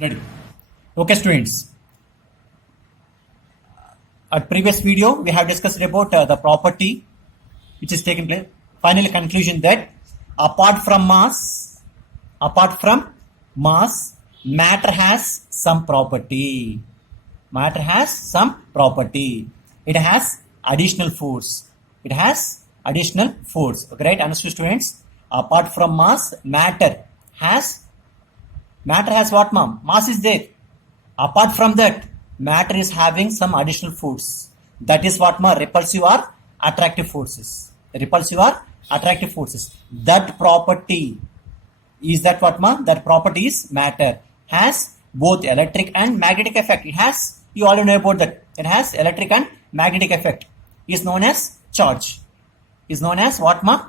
Ready. Okay, students. At previous video, we have discussed about the property which is taking place. Finally, conclusion that apart from mass, matter has some property. Matter has some property. It has additional force. It has additional force. Okay, right? Understood, students? Apart from mass, matter has what, ma'am? Mass is there. Apart from that, matter is having some additional force. That is what, ma'am? Repulsive or attractive forces. Repulsive or attractive forces. That property is that what, ma'am? That property is matter. Has both electric and magnetic effect. It has, you already know about that. It has electric and magnetic effect. Is known as charge. Is known as what, ma'am?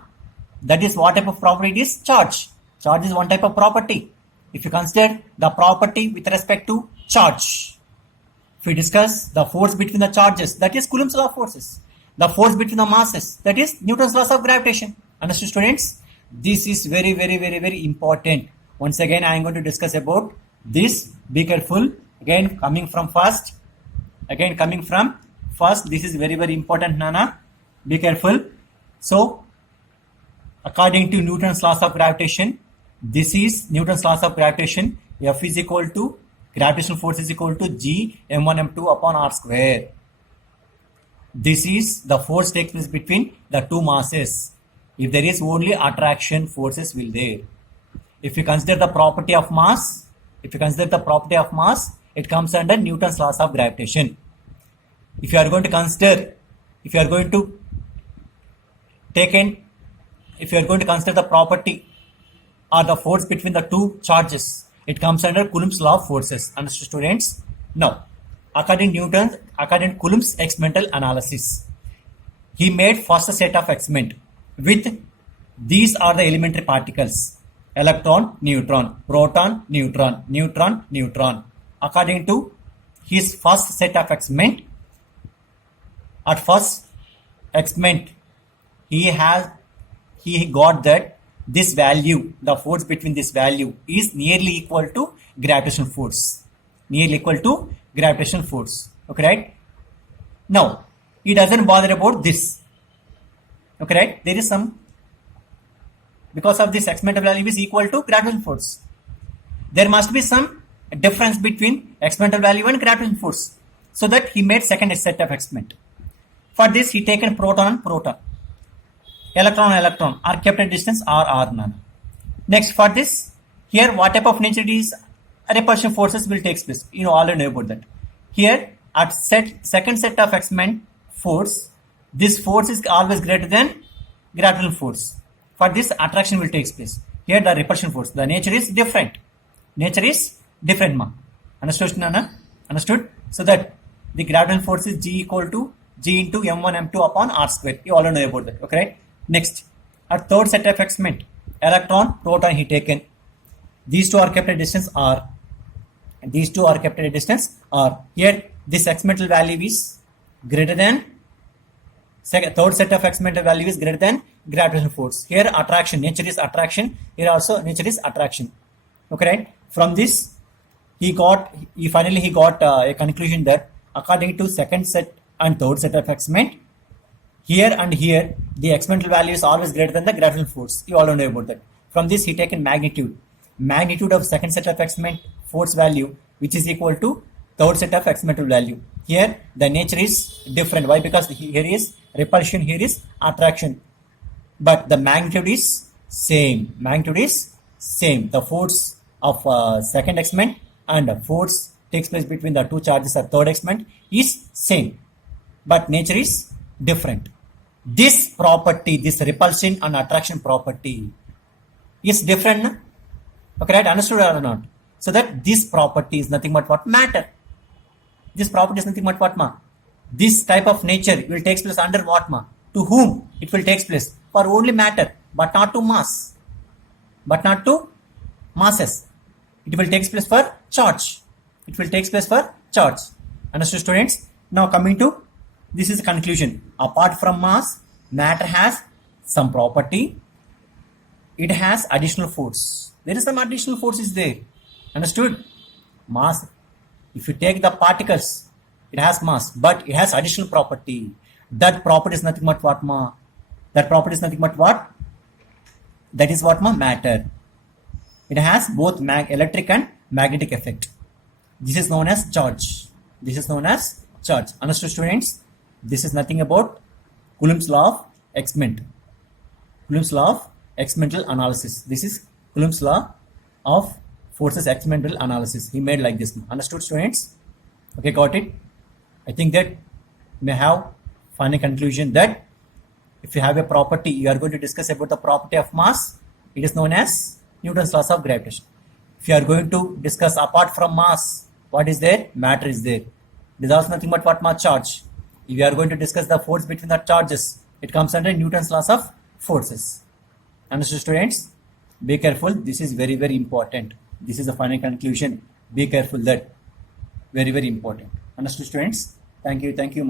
That is what type of property it is? Charge. Charge is one type of property. If you consider the property with respect to charge, if we discuss the force between the charges, that is Coulomb's law of forces. The force between the masses, that is Newton's laws of gravitation. Understood, students? This is very, very, very, very important. Once again, I am going to discuss about this. Be careful. Again, coming from first. This is very, very important, Nana. Be careful. So, according to Newton's laws of gravitation, this is Newton's laws of gravitation. F is equal to, gravitational force is equal to G m1 m2 upon r square. This is the force takes place between the two masses. If there is only attraction, forces will there. If you consider the property of mass, it comes under Newton's laws of gravitation. If you are going to consider the property or the force between the two charges, it comes under Coulomb's law of forces. Understood, students? Now, according to Coulomb's experimental analysis, he made first set of experiment with these are the elementary particles: electron, neutron, proton, neutron, neutron, neutron. According to his first set of experiment, at first experiment, he got that this value, the force between this value is nearly equal to gravitational force. Okay, right? Now, he doesn't bother about this. Okay, right? There is some, because of this experimental value is equal to gravitational force. There must be some difference between experimental value and gravitational force. So that he made second set of experiment. For this, he taken proton, electron are kept at distance r none. Next, for this, here what type of nature it is? Repulsion forces will take place. You know, already know about that. Here at second set of experiment force, this force is always greater than gravitational force. For this, attraction will take place. Here the repulsion force, the nature is different. Ma. Understood, Nana? Understood? So that the gravitational force is G equal to G into m1 m2 upon r square. You already know about that. Okay, right? Next, at third set of experiment, electron, proton he taken. These two are kept at distance r. Here, this experimental value is greater than, third set of experimental value is greater than gravitational force. Here, attraction, nature is attraction. Here also, nature is attraction. Okay, right? From this, he finally got a conclusion that according to second set and third set of experiment, here and here, the experimental value is always greater than the gravitational force. You all know about that. From this, he taken magnitude. Magnitude of second set of experiment force value, which is equal to third set of experimental value. Here, the nature is different. Why? Because here is repulsion, here is attraction. But the magnitude is same. The force of second experiment and force takes place between the two charges at third experiment is same. But nature is different. This property, this repulsion and attraction property is different. Okay, right? Understood or not? So that this property is nothing but what? Matter. This property is nothing but what, ma? This type of nature will take place under what, ma? To whom it will take place? For only matter, but not to mass. But not to masses. It will take place for charge. Understood, students? Now coming to, this is the conclusion. Apart from mass, matter has some property. It has additional force. There is some additional force is there. Understood? Mass, if you take the particles, it has mass, but it has additional property. That property is nothing but what, ma? That property is nothing but what? That is what, ma? Matter. It has both electric and magnetic effect. This is known as charge. This is known as charge. Understood, students? This is nothing about Coulomb's law of experiment. Coulomb's law of experimental analysis. This is Coulomb's law of forces experimental analysis. He made like this. Understood, students? Okay, got it? I think that may have final conclusion that if you have a property, you are going to discuss about the property of mass. It is known as Newton's laws of gravitation. If you are going to discuss apart from mass, what is there? Matter is there. It is also nothing but what, mass? Charge. If you are going to discuss the force between the charges, it comes under Newton's laws of forces. Understood, students? Be careful. This is very, very important. This is the final conclusion. Be careful that. Very, very important. Understood, students? Thank you. Thank you.